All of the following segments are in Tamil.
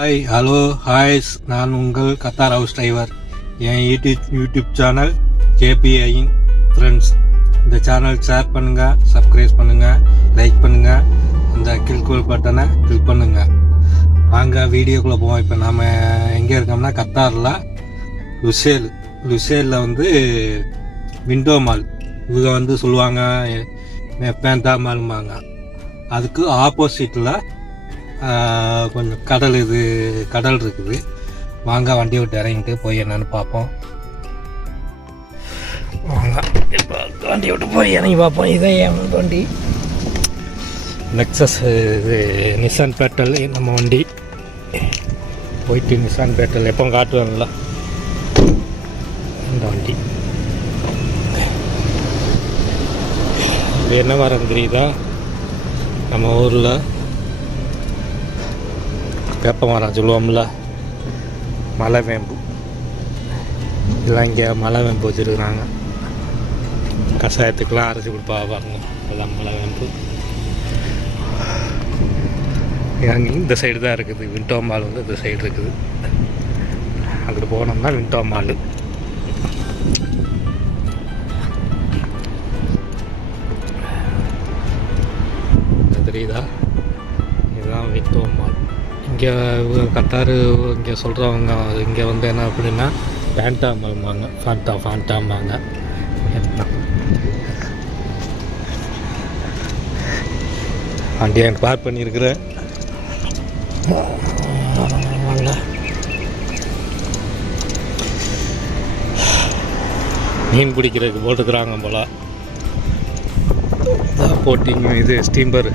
ஹாய் ஹலோ ஹாய்ஸ், நான் உங்கள் கத்தார் ஹவுஸ் டிரைவர். என் யூடியூப் சேனல் கேபிஐயின் ஃப்ரெண்ட்ஸ். இந்த சேனல் ஷேர் பண்ணுங்கள், சப்ஸ்கிரைப் பண்ணுங்கள், லைக் பண்ணுங்கள், அந்த கில்கோல் பட்டனை கிளிக் பண்ணுங்கள். வாங்க வீடியோக்குள்ளே போவோம். இப்போ நாம் எங்கே இருக்கோம்னா கத்தாரில் லுசேலில் வந்து விண்டோ மால். இவங்க சொல்லுவாங்க பேண்டா மால்பாங்க. அதுக்கு ஆப்போசிட்டில் கொஞ்சம் கடல் இருக்குது. வாங்க வண்டியை விட்டு இறங்கிட்டு போய் என்னன்னு பார்ப்போம். வாங்க இப்போ வண்டியை விட்டு போய் இறங்கி பார்ப்போம். இதான் என் வண்டி லெக்ஸஸ், இது நிசான் பேட்டல் நம்ம வண்டி. போயிட்டு நிசான் பேட்டல் எப்போ காட்டுவாங்கல்ல இந்த வண்டி. இது என்ன மரம் தெரியுதா? நம்ம ஊரில் வேப்ப மரம் சொல்லுவோம்ல, மலை வேம்பு. இதெல்லாம் இங்கே மலை வேம்பு வச்சுருக்குறாங்க. கஷாயத்துக்கெலாம் அரைச்சி கொடுப்பா பாருங்க. அதெல்லாம் மலை வேம்பு. அங்கே இந்த சைடு தான் இருக்குது. விண்டோ மால் வந்து இந்த சைடு இருக்குது. அங்கிட்டு போனோம்னா விண்டோ மால். தெரியுதா? இதுதான் விண்டோ மால். இங்கே கத்தாரு இங்கே சொல்கிறவங்க இங்கே வந்து என்ன அப்படின்னா ஃபேண்டாம்பாங்க, ஃபேண்டாம்பாங்க. வண்டியை எனக்கு பார்க் பண்ணியிருக்கிறேன். மீன் பிடிக்கிறதுக்கு போட்டுக்கிறாங்க போல. போட்டிங் இது ஸ்டீம்பர்.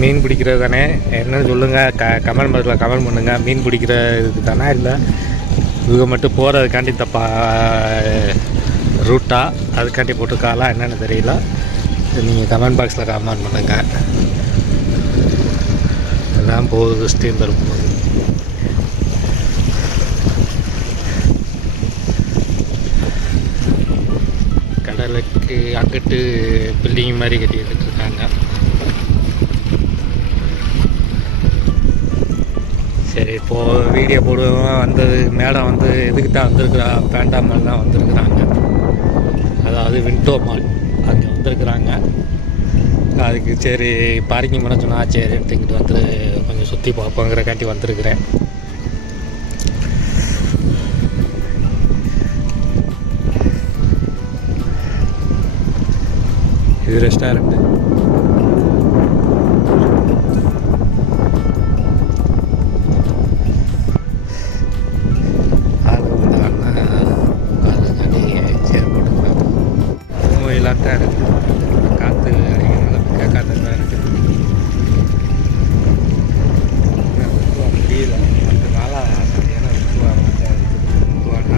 மீன் பிடிக்கிறது தானே? என்னன்னு சொல்லுங்கள், கமெண்ட் பாக்ஸில் கமெண்ட் பண்ணுங்கள். மீன் பிடிக்கிற இதுக்கு தானே, இல்லை இவங்க மட்டும் போகிறதுக்காண்டி தப்பா ரூட்டா அதுக்காண்டி போட்டிருக்காளா என்னென்னு தெரியல. நீங்கள் கமெண்ட் பாக்ஸில் கமெண்ட் பண்ணுங்கள். எல்லாம் போகுது, ஸ்டீம்பர் போகுது. கடலுக்கு அங்கிட்டு பில்டிங் மாதிரி கட்டி இருக்காங்க. சரி, இப்போது வீடியோ போடுவோம். வந்தது மேடம் வந்து எதுக்கு தான் வந்திருக்கிறா, பேண்டா மால் தான் வந்திருக்குறாங்க. அதாவது விண்டோ மால் அங்கே வந்திருக்குறாங்க. அதுக்கு சரி பார்க்கிங் பண்ண சொன்னால் சரி எடுத்துக்கிட்டு வந்து கொஞ்சம் சுற்றி பார்ப்போங்கிறக்காண்டி வந்திருக்கிறேன். இது ரெஸ்டாரண்ட்டு. தான் இருக்குது. காற்று அடிக்கிறதுனால காற்று தான் இருக்குது. முடியல 10 நாளாக சரியான விட்டுவானா சொல்லுவாங்க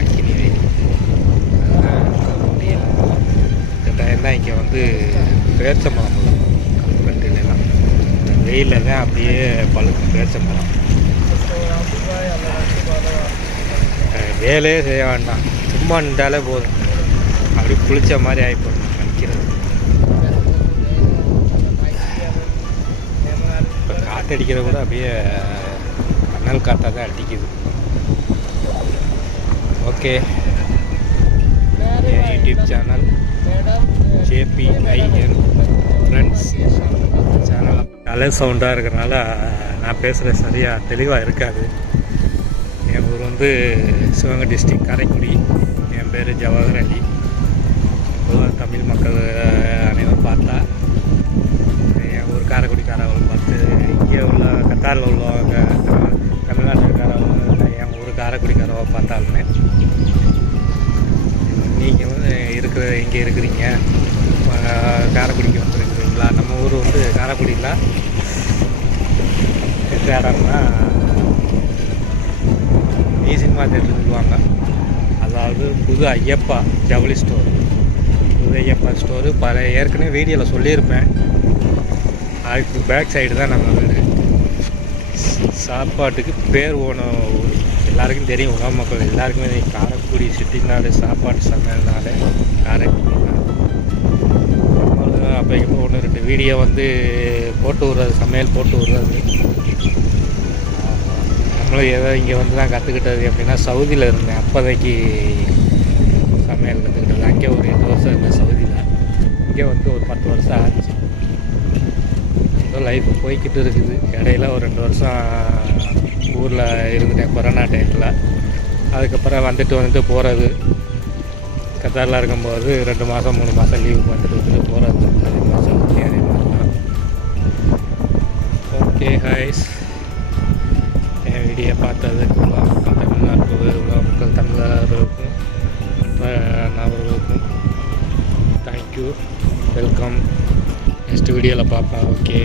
அக்கினி வெயில். அதெல்லாம் முடியல. இந்த டைம் தான் இங்கே வந்து பேரிச்சம்பழம் கல்வெட்டுலாம் வெயிலில் தான் அப்படியே பழுக்கும் பேரிச்சம்பழம். வேலையே செய்ய வேண்டாம், சும்மா நின்றாலே போதும். அப்படி குளிச்ச மாதிரி ஆகிப்போம் நிற்கிறது. இப்போ காற்று அடிக்கிறது கூட அப்படியே மணல் காற்றாக தான் அடிக்குது. ஓகே, என் யூடியூப் சேனல் கேபிஐஎன் ஃப்ரெண்ட்ஸ் சேனல். நல்ல சவுண்டாக இருக்கிறனால நான் பேசுகிற சரியாக தெளிவாக இருக்காது. என் ஊர் வந்து சிவகங்கை டிஸ்ட்ரிக்ட் காரைக்குடி. என் பேர் ஜவஹர் அலி. பொதுவாக தமிழ் மக்கள் அனைவரும் பார்த்தா என் ஊர் காரைக்குடிக்காரவங்க பார்த்து, இங்கே உள்ள கத்தாரில் உள்ளவங்க தமிழ்நாட்டுக்காரவங்க என் ஊர் காரைக்குடிக்காரவங்க பார்த்தாலுமே நீங்கள் வந்து இங்கே இருக்கிறீங்க, காரைக்குடிக்கு வந்துருக்குறீங்களா? நம்ம ஊர் வந்து காரைக்குடியில் இடம்னா சினிமா தேட்டர் சொல்லுவாங்க. அதாவது புது ஐயப்பா ஜவுளி ஸ்டோர். உதயப்பா ஸ்டோரு ஏற்கனவே வீடியோவில் சொல்லியிருப்பேன். அதுக்கு பேக் சைடு தான் நம்ம வீடு. சாப்பாட்டுக்கு பேர் போன ஊர் எல்லாருக்கும் தெரியும், உலக மக்கள் எல்லாருக்குமே தெரியும். காரைக்குடி சிட்டினாலே சாப்பாட்டு சமையல்னாலே காரைக்குடி தான். அப்போ இப்போ 1-2 வீடியோ வந்து போட்டு விட்றது, சமையல் போட்டு விட்றது. நம்மளும் ஏதோ இங்கே வந்து தான் கற்றுக்கிட்டது. எப்படின்னா சவுதியில் இருந்தேன், அப்போதைக்கு சமையல் கற்றுக்கிட்டது. அங்கே ஒரு 8 வருஷம் இருந்தேன் சவுதியில். இங்கே வந்து ஒரு 10 வருஷம் ஆச்சு. ஏதோ லைஃப் போய்கிட்டு இருக்குது. இடையில ஒரு 2 வருஷம் ஊரில் இருந்துட்டேன் கொரோனா டைமில். அதுக்கப்புறம் வந்துட்டு போகிறது. கத்தாரில் இருக்கும்போது 2 மாதம் 3 மாதம் லீவுக்கு வந்துட்டு போகிறது. அதே மாதம் அதே மாதிரி தான். ஓகே ஹைஸ், என் வீடியோ பார்த்ததுக்கு உலக மக்கள் தமிழ்நாட்டு உலக மக்கள் தமிழர்களுக்கும் நபர்களுக்கும் தேங்க்யூ, வெல்கம். நெக்ஸ்ட் வீடியோவில் பார்ப்போம். ஓகே.